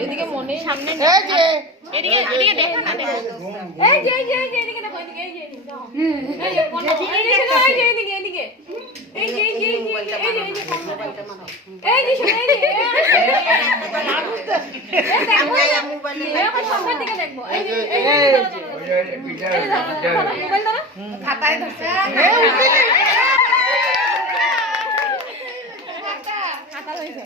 এদিকে মনে সামনে এদিকে এদিকে দেখো না দেখো এই যে এদিকে দেখো এদিকে এই যে এই যে মনে এই যে এদিকে এদিকে এই যে মোবাইলটা মারো এই যে এই যে না বুঝতে এই দেখো মোবাইলে এখন সবার দিকে দেখবো এই যে মোবাইল দাও খাতায় ধরছে খাতা লইছে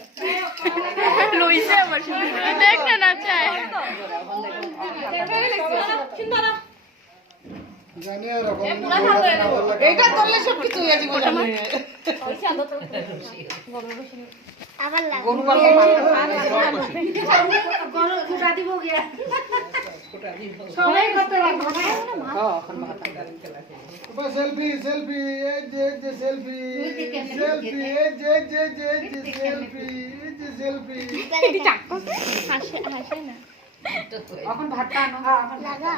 লইছে আবার শুধু দেখ না নাচায় সুন্দর জানি এরকম এটা করলে সব কিছু হয়ে যাবে আবার লাগবে গরু পালন গরু ফুটা দিব গিয়া সবাই করতে লাগবে হ্যাঁ এখন ভাত সেলফি সেলফি এই যে সেলফি সেলফি এই যে সেলফি সেলফি এটি চাকু হাসে হাসে না এখন ভাতটা আনো লাগা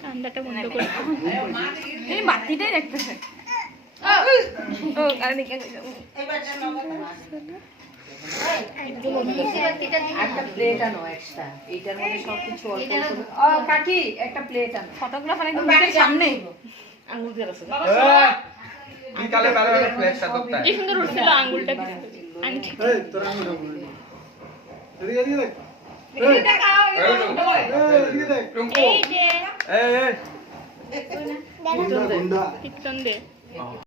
ঠান্ডাটা বন্ধ করে এই বাতিটাই দেখতেছে ও আর নিকে একটা প্লেট আনো এক্সট্রা এইটার মধ্যে সব কিছু অল্প কাকি একটা প্লেট আনো ফটোগ্রাফার একদম সামনে আঙ্গুল দিয়ে আছে তুই কালে কালে ফ্ল্যাশটা ধরতে কি সুন্দর উঠছিল আঙ্গুলটা আনছি এই তোর আঙুল এদিকে এদিকে দেখ এই দেখাও এদিকে দেখ এই যে এই গুন্ডা গুন্ডা পিছন দে